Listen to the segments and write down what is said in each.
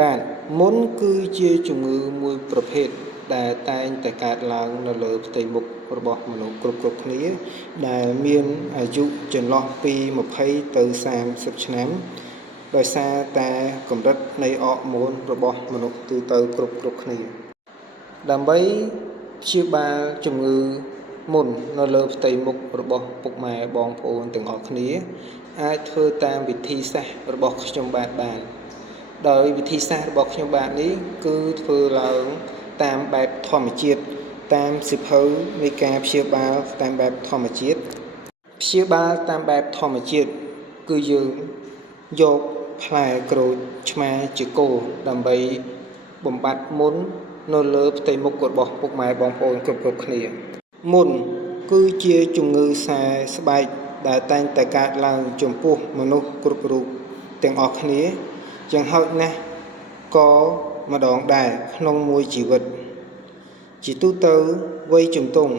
បាទមុនគឺជាជំងឺមួយប្រភេទដែលតែងតែកើតឡើងនៅលើផ្ទៃមុខរបស់មនុស្សគ្រប់គ្នាដែលមានអាយុចន្លោះពី20ទៅ30ឆ្នាំដោយសារតែកម្រិតនៃអរម៉ូនរបស់មនុស្សទូទៅគ្រប់គ្នាដើម្បីព្យាបាលជំងឺមុននៅលើផ្ទៃមុខរបស់ពុកម៉ែបងប្អូនទាំងអស់គ្នាអាចធ្វើតាមវិធីសាស្ត្ររបស់ខ្ញុំបានដោយវិធីសាស្ត្ររបស់ខ្ញុំបាទនេះគឺធ្វើឡើងតាមបែបធម្មជាតិតាមសិភៅនៃការព្យាបាលតាមបែបធម្មជាតិព្យាបាលតាមបែបធម្មជាតិគឺយើងយកផ្លែក្រូចឆ្មាជាគោដើម្បីបំបត្តិមុននៅលើផ្ទៃមុខរបស់ពុកម៉ែបងប្អូនគ្រប់គ្នាមុនគឺជាជំងឺសែស្បែកដែលតែងតែកើតឡើងចំពោះមនុស្សគ្រប់រូបទាំងអស់គ្នាយ៉ាងហោចណាស់ក៏ម្ដងដែរក្នុងមួយជីវិតជាទូទៅវ័យជំទង់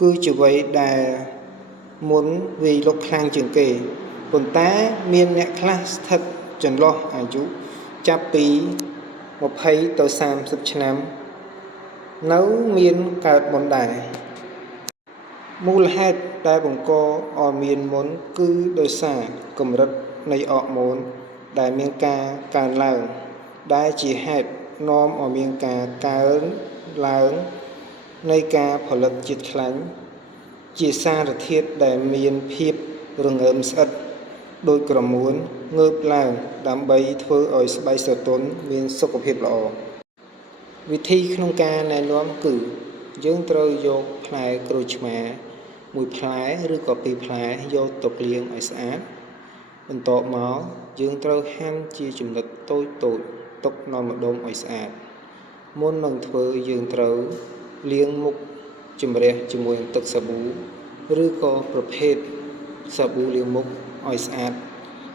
គឺជាវ័យដែលមុនវាយលុកខ្លាំងជាងគេប៉ុន្តែមានអ្នកខ្លះស្ថិតចន្លោះអាយុចាប់ពី20ទៅ30ឆ្នាំនៅមានកើតមុនដែរមូលហេតុដែលបង្កឲ្យមានមុនគឺដោយសារកម្រិតនៃអរម៉ូនដែលមានការកើនឡើងដែលជាហេតុនាំឲ្យមានការកើនឡើងនៃការផលិតជាតិខ្លាញ់ជាសារធាតុដែលមានភាពរងើមស្អិតដោយក្រមួនងើបឡើងដើម្បីធ្វើឲ្យស្បែកស្រទន់មានសុខភាពល្អវិធីក្នុងការណែនាំគឺយើងត្រូវយកផ្លែក្រូចឆ្មាមួយផ្លែឬក៏ពីរផ្លែយកទៅលាងឲ្យស្អាតបន្ទាប់មកយើងត្រូវហាន់ជាចំណិតតូចទុកនៅម្ដុំឲ្យស្អាតមុននឹងធ្វើយើងត្រូវលាងមុខជំរះជាមួយនឹងទឹកសាប៊ូឬក៏ប្រភេទសាប៊ូលាងមុខឲ្យស្អាត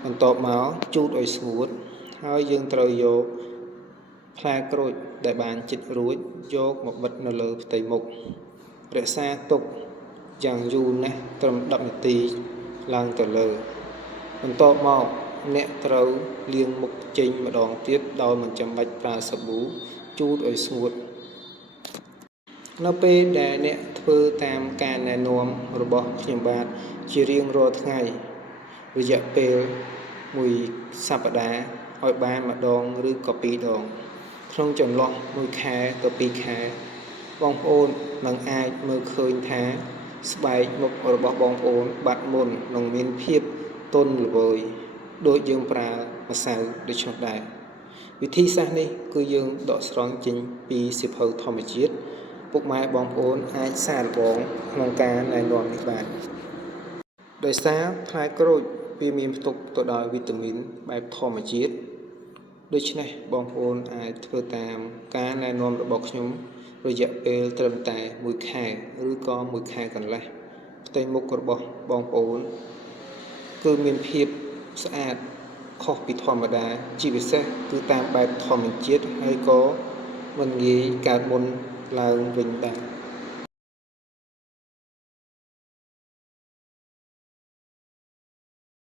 បន្ទាប់មកជូតឲ្យស្ងួតហើយយើងត្រូវយកផ្លែក្រូចដែលបានចិតរួចយកមកបិទនៅលើផ្ទៃមុខរក្សាទុកយ៉ាងយូរណាស់ត្រឹម10នាទីឡើងទៅលើបន្ទាប់មកអ្នកត្រូវលាងមុខចេញម្ដងទៀតដោយមិនចាំបាច់ប្រើសាប៊ូជូតឲ្យស្ងួតនៅពេលដែលអ្នកធ្វើតាមការណែនាំរបស់ខ្ញុំបាទជារៀងរាល់ថ្ងៃរយៈពេលមួយសប្តាហ៍ឲ្យបានម្ដងឬក៏ពីរដងក្នុងចន្លោះ1ខែទៅ2ខែបងប្អូននឹងអាចមើលឃើញថាស្បែកមុខរបស់បងប្អូនបាត់មុននឹងមានភាពទន់ល្វើយដូចយើងប្រើម្សៅដូច្នោះដែរវិធីសាស្ត្រនេះគឺយើងដកស្រង់ចេញពីសៀវភៅធម្មជាតិពុកម៉ែបងប្អូនអាចសាកល្បងក្នុងការណែនាំនេះបានដោយសារផ្លែក្រូចវាមានផ្ទុកទៅដោយវីតាមីនបែបធម្មជាតិដូច្នេះបងប្អូនអាចធ្វើតាមការណែនាំរបស់ខ្ញុំរយៈពេលត្រឹមតែ1ខែឬក៏1ខែកន្លះផ្ទៃមុខរបស់បងប្អូនគឺមានភាពស្អាតខុសពីធម្មតាជាពិសេសគឺតាមបែបធម្មជាតិហើយក៏មិនងាយកើតមុនឡើងវិញដែរ